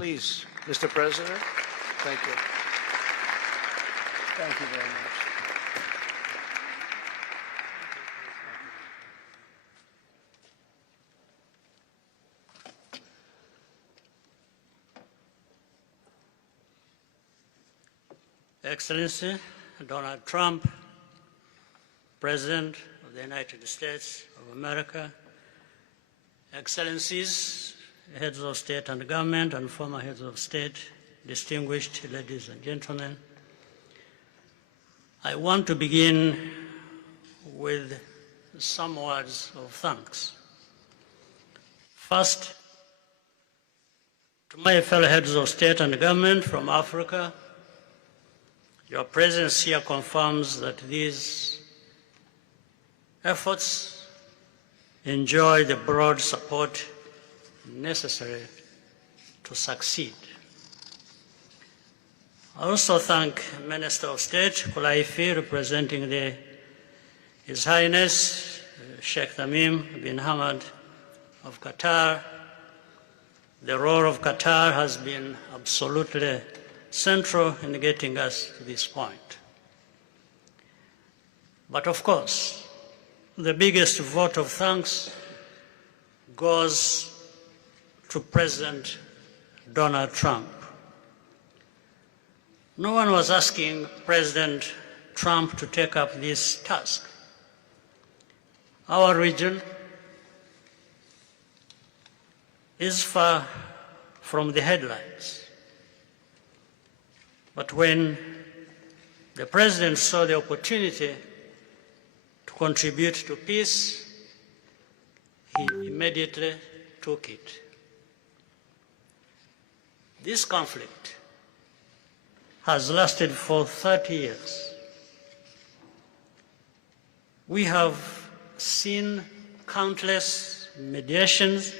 Please, Mr. President. Thank you. Thank you very much. Excellency Donald Trump, President of the United States of America, Excellencies, heads of state and government and former heads of state, distinguished ladies and gentlemen, I want to begin with some words of thanks. First, to my fellow heads of state and government from Africa, your presence here confirms that these efforts enjoy the broad support necessary to succeed. I also thank Minister of State Kulaifi, representing His Highness Sheikh Tamim bin Hamad of Qatar. The role of Qatar has been absolutely central in getting us to this point. But of course, the biggest vote of thanks goes to President Donald Trump. No one was asking President Trump to take up this task. Our region is far from the headlines. But when the President saw the opportunity to contribute to peace, he immediately took it. This conflict has lasted for 30 years. We have seen countless mediations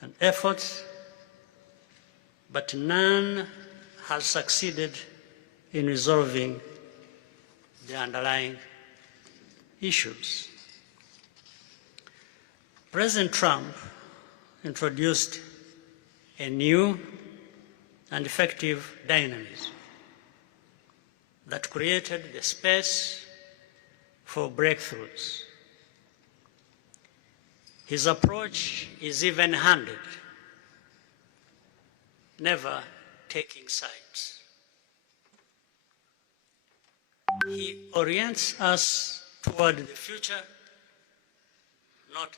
and efforts, but none has succeeded in resolving the underlying issues. President Trump introduced a new and effective dynamism that created the space for breakthroughs. His approach is even-handed, never taking sides. He orients us toward the future, not the